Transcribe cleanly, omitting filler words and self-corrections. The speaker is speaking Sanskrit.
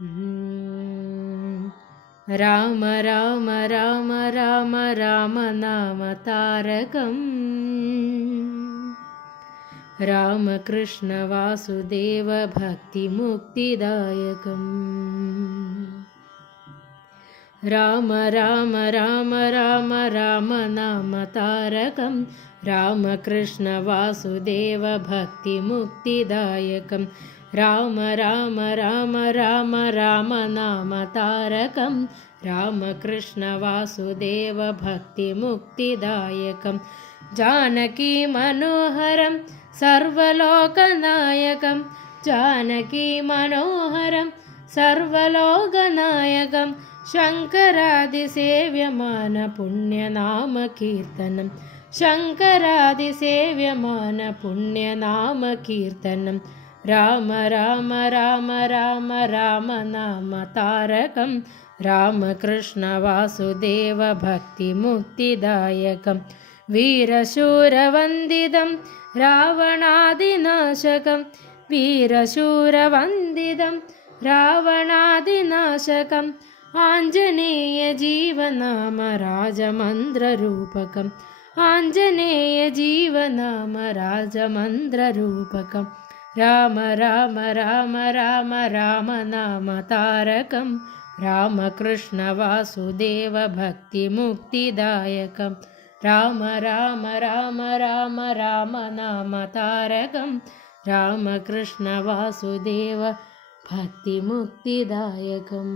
राम राम राम राम राम नाम तारकम् रामकृष्ण वासुदेव भक्तिमुक्तिदायकम् राम राम राम राम राम नाम तारकं रामकृष्ण वासुदेव भक्तिमुक्तिदायकं राम राम राम राम राम नाम तारकं रामकृष्ण वासुदेव भक्तिमुक्तिदायकं जानकी मनोहरं सर्वलोकनायकं जानकी मनोहरं सर्वलोकनायकं शङ्करादिसेव्यमान पुण्यनाम कीर्तनं शङ्करादिसेव्यमान पुण्यनाम कीर्तनं राम राम राम राम राम नाम तारकं रामकृष्ण वासुदेव भक्तिमुक्तिदायकं वीरशूरवन्दितं रावणादिनाशकं वीरशूरवन्दितं रावणादिनाशकम् आञ्जनेयजीवनाम राजमन्द्ररूपकम् आञ्जनेयजीवनाम राजमन्द्ररूपकं राम राम राम राम राम नाम तारकं रामकृष्ण वासुदेव भक्तिमुक्तिदायकं राम राम राम राम राम नाम तारकं रामकृष्ण वासुदेव भक्तिमुक्तिदायकम्।